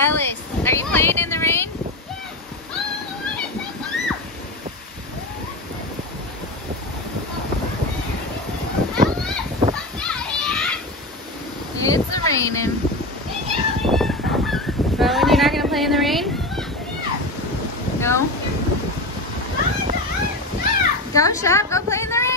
Ellis, are you playing in the rain? It's raining. Bowen, you're not going to play in the rain? No? Go, Shep, go play in the rain.